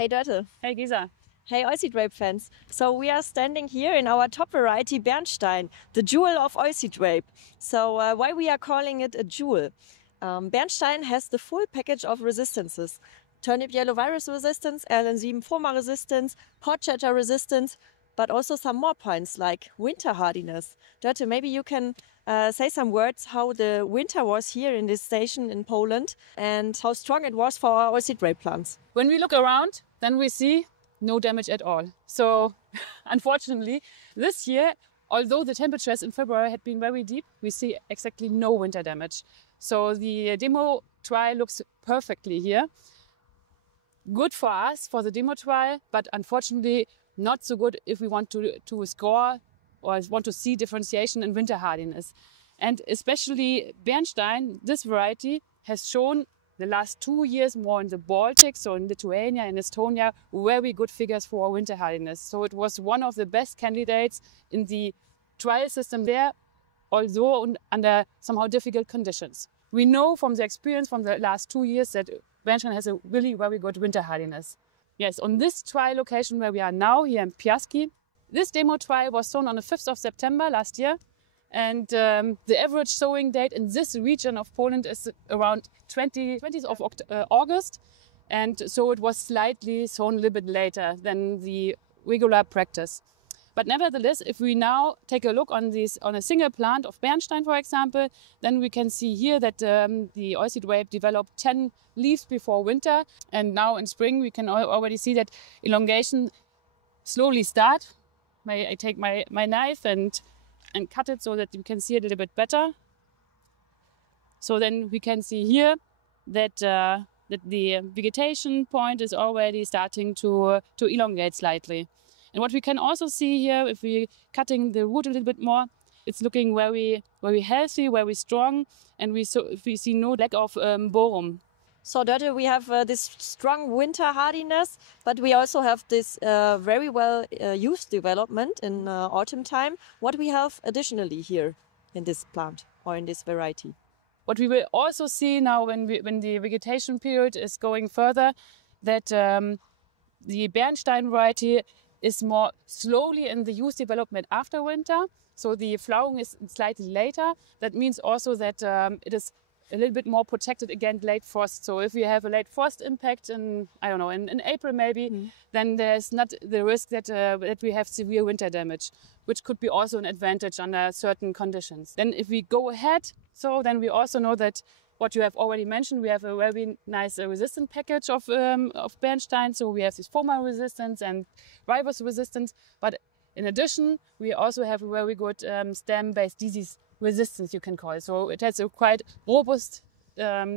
Hey Dörte. Hey Gisa. Hey oilseed rape fans. So we are standing here in our top variety BERNSTEIN, the jewel of oilseed rape. So why we are calling it a jewel? BERNSTEIN has the full package of resistances. Turnip yellow virus resistance, LN7 FOMA resistance, pod chatter resistance, but also some more points like winter hardiness. Dörte, maybe you can say some words how the winter was here in this station in Poland and how strong it was for our oilseed rape plants. When we look around, then we see no damage at all. So unfortunately, this year, although the temperatures in February had been very deep, we see exactly no winter damage. So the demo trial looks perfectly here. Good for us, for the demo trial, but unfortunately not so good if we want to score or want to see differentiation in winter hardiness. And especially BERNSTEIN, this variety, has shown the last 2 years more in the Baltics, so in Lithuania and Estonia, very good figures for winter hardiness. So it was one of the best candidates in the trial system there, although under somehow difficult conditions. We know from the experience from the last 2 years that BERNSTEIN has a really very good winter hardiness. Yes, on this trial location where we are now, here in Piaski, this demo trial was sown on the 5th of September last year. And the average sowing date in this region of Poland is around 20th of August. And so it was slightly sown a little bit later than the regular practice. But nevertheless, if we now take a look on a single plant of BERNSTEIN, for example, then we can see here that the oilseed rape developed 10 leaves before winter. And now in spring, we can already see that elongation slowly start. I take my knife and cut it so that you can see it a little bit better. So then we can see here that the vegetation point is already starting to elongate slightly. And what we can also see here, if we're cutting the root a little bit more, it's looking very healthy, very strong, and we see no lack of borum. So Dörte, we have this strong winter hardiness, but we also have this very well used development in autumn time. What we have additionally here in this plant or in this variety? What we will also see now when the vegetation period is going further, that the BERNSTEIN variety is more slowly in the use development after winter. So the flowering is slightly later. That means also that it is a little bit more protected against late frost. So if we have a late frost impact in, I don't know, in April maybe, then there's not the risk that we have severe winter damage, which could be also an advantage under certain conditions. Then if we go ahead, so then we also know that what you have already mentioned, we have a very nice resistant package of BERNSTEIN. So we have this FOMA resistance and virus resistance. But in addition, we also have a very good stem-based disease resistance, you can call it. So it has a quite robust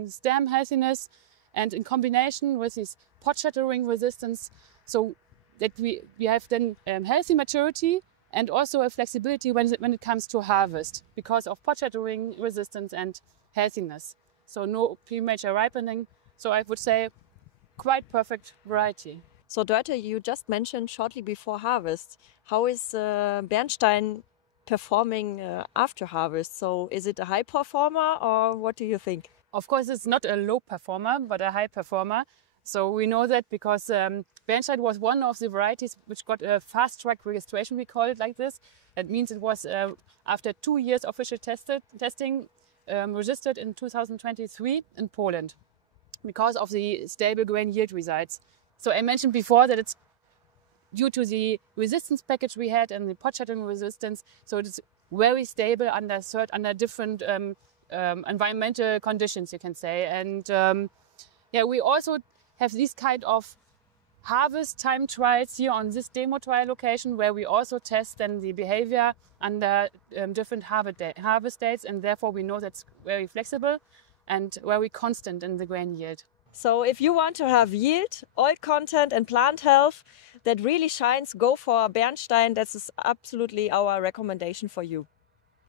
stem healthiness, and in combination with this pod chattering resistance, so that we have then healthy maturity and also a flexibility when it comes to harvest because of pod chattering resistance and healthiness. So no premature ripening. So I would say quite perfect variety. So Dörte, you just mentioned shortly before harvest. How is BERNSTEIN performing after harvest? So is it a high performer or what do you think? Of course, it's not a low performer, but a high performer. So we know that because BERNSTEIN was one of the varieties which got a fast-track registration, we call it like this. That means it was, after 2 years official testing, registered in 2023 in Poland because of the stable grain yield results. So I mentioned before that it's due to the resistance package we had and the pod chattering resistance, so it's very stable under different environmental conditions, you can say. And yeah, we also have these kind of harvest time trials here on this demo trial location, where we also test then the behavior under different harvest dates, and therefore we know that's very flexible and very constant in the grain yield. So if you want to have yield, oil content and plant health that really shines, go for BERNSTEIN. That is absolutely our recommendation for you.